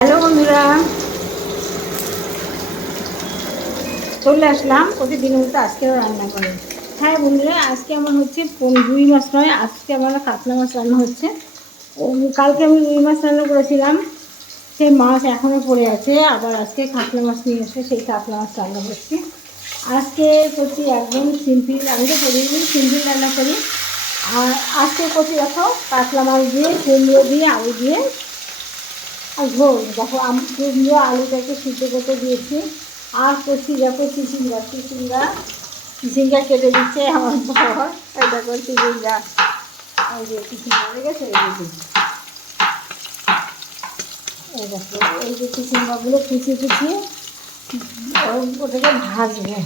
Hello বন্ধুরা, চলে আসলাম প্রতিদিনের মতো আজকেও রান্না করে। হ্যাঁ বন্ধুরা, আজকে আমার হচ্ছে রুই মাছ নয়, আজকে আমার কাতলা মাছ রান্না হচ্ছে। কালকে আমি রুই মাছ রান্না করেছিলাম, সেই মাছ এখনও পড়ে আছে। আবার আজকে কাতলা মাছ নিয়ে এসে সেই কাতলা মাছ রান্না করছি। আজকে করছি একদম সিম্পল, আমি তো প্রতিদিন সিম্পল রান্না করি। আর আজকে করছি দেখো, কাতলা মাছ দিয়ে কুমড়ো দিয়ে আলু দিয়ে আর ঝোল। দেখো আমি কুমড়ো আলুটাকে সিদ্ধ করতে দিয়েছি। আর করছি দেখো চিচিঙ্গা কেটে দিচ্ছে আমার বর। এই দেখো চিচিঙ্গা, এই যে চিচিঙ্গা হয়ে গেছে। এই দেখো, এই যে চিচিঙ্গাগুলো কুচিয়ে ওটাকে ভাজবে।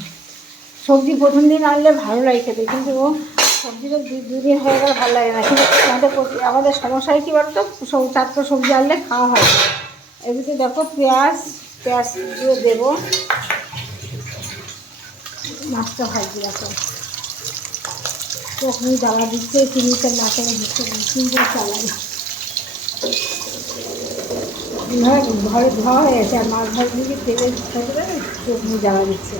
সবজি প্রথম দিন আনলে ভালো লাগে খেতে, কিন্তু সবজিটা দুদিন হয়ে গেলে ভালো লাগে না। কিন্তু আমাদের সমস্যায় কী বলতো, চারটে সবজি আনলে খাওয়া হয়। এর ভিতরে দেখো পেঁয়াজগুলো দেবো, মাছটা ভাজি। দেখো তখন জ্বালা দিচ্ছে, চিনিটা নাচারে দিচ্ছে, চিনিটা চালাই ঘরে ধোয়া হয়ে গেছে। আর মাছ ভাজি দিকে তেলে থাকবে, চোখনি জ্বালা দিচ্ছে।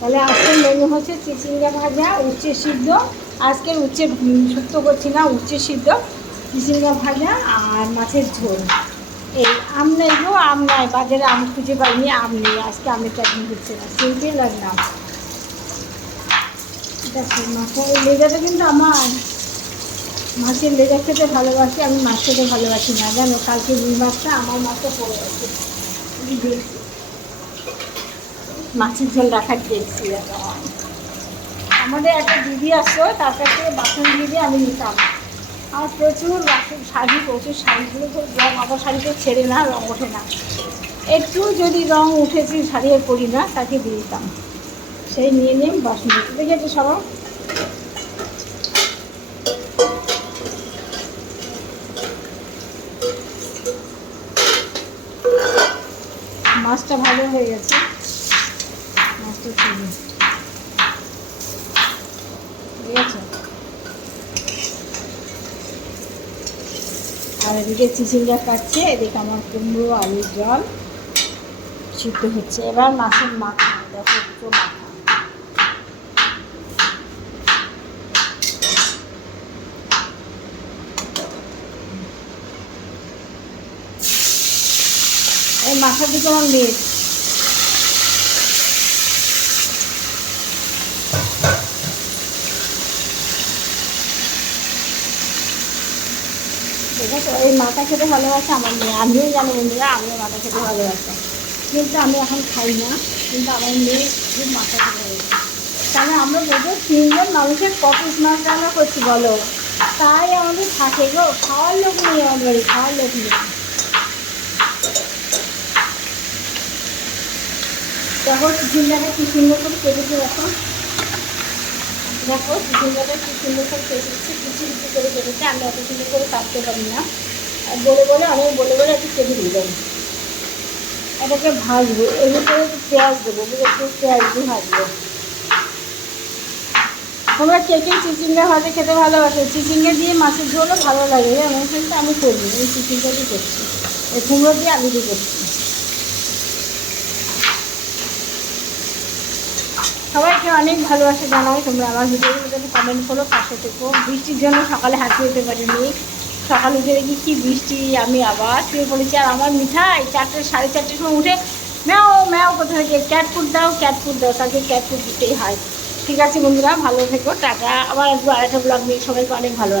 তাহলে আজকের মেনু হচ্ছে চিচিঙ্গা ভাজা, উচ্ছে সিদ্ধ। আজকের উচ্ছে শুক্ত করছি না, উচ্ছে সিদ্ধ, চিচিঙ্গা ভাজা আর মাছের ঝোল। এই আম নেই গো, আম নাই, বাজারে আম খুঁজে পাইনি, আম নেই। আজকে আমের চাটনি হচ্ছে না, সিম্পল লাগলাম। দেখো মাছের লেজাটা কিন্তু আমার, মাছের লেজা খেতে ভালোবাসি আমি, মাছ খেতে ভালোবাসি না জানো। কালকে রুই মাছটা আমার মাছটা পড়ে গেছে, মাছের ঝোল রাখার দেখছি। আমাদের একটা দিদি আসতো, তার কাছে বাসন দিয়ে আমি নিতাম। আর প্রচুর বাসন প্রচুর শাড়িগুলো তো রঙ, আমার শাড়িতে ছেড়ে না, রঙ ওঠে না। একটু যদি রঙ উঠেছি শাড়ি করি না, তাকে দিয়ে দিতাম, সেই নিয়ে বাসন দিতে দেখেছি সবাই। মাছটা ভালো হয়ে গেছে, মাছটা ঠিক আছে। আর এদিকে চিচিঙ্গা কাটছে, এদিকে আমার কুমড়ো আলুর জল সিদ্ধ হচ্ছে। এবার মাছের মাথা, দেখো দুটো মাথা। এই মাথার দিকে আমার মেয়ে, ঠিক আছে। এই মাথা খেতে ভালোবাসে আমার মেয়ে, আমিও জানো বন্ধুরা, আমিও মাথা খেতে ভালোবাসি, কিন্তু আমি এখন খাই না। কিন্তু আমার মেয়ে খুব মাথা খেতে ভালোবাসে। তাহলে আমরা বোঝো তিনজন মানুষের কত মাছ রান্না করছি বলো, তাই আমাদের থাকে গো, খাওয়ার লোক নেই আমার বাড়ি, খাওয়ার লোক নেই। দেখো চিচিঙ্গাটা কি সুন্দর করে কেটেছে, দেখো চিচিঙ্গাটা কি সুন্দর করে কেটেছে, কুচি করে কেটেছে। আমি এত সুন্দর করে কাটতে পারি না, অনেক বলে একটু কেটে দিলাম। এটাকে ভাজবো, এর ভিতরে একটু পেঁয়াজ দেবো, একটু পেঁয়াজ দিয়ে ভাজবো। তোমরা কে কে চিচিঙ্গা ভাজা খেতে ভালোবাসো? চিচিঙ্গা দিয়ে মাছের ঝোলও ভালো লাগে, এমন কিন্তু আমি করি, এই চিচিঙ্গা দিয়ে করছি, এই কুমড়ো দিয়ে আলু দিয়ে করছি। সবাইকে অনেক ভালোবাসা জানাই। তোমরা আমার ভিডিওগুলো যদি কমেন্ট করো, পাশে থেকো। বৃষ্টির জন্য সকালে হাঁটতে যেতে পারিনি, সকালে উঠে দেখি কী বৃষ্টি, আমি আবার শুয়ে পড়েছি। আর আমার মিঠাই 4টে 4:30 সময় উঠে ম্যাও ম্যাও কোথা থেকে ক্যাট ফুড দাও, তাকে ক্যাট ফুড দিতেই হয়। ঠিক আছে বন্ধুরা, ভালো থেকো, টাটা। আবার আসবো আরেকটা ব্লগ নিয়ে। সবাইকে অনেক ভালো।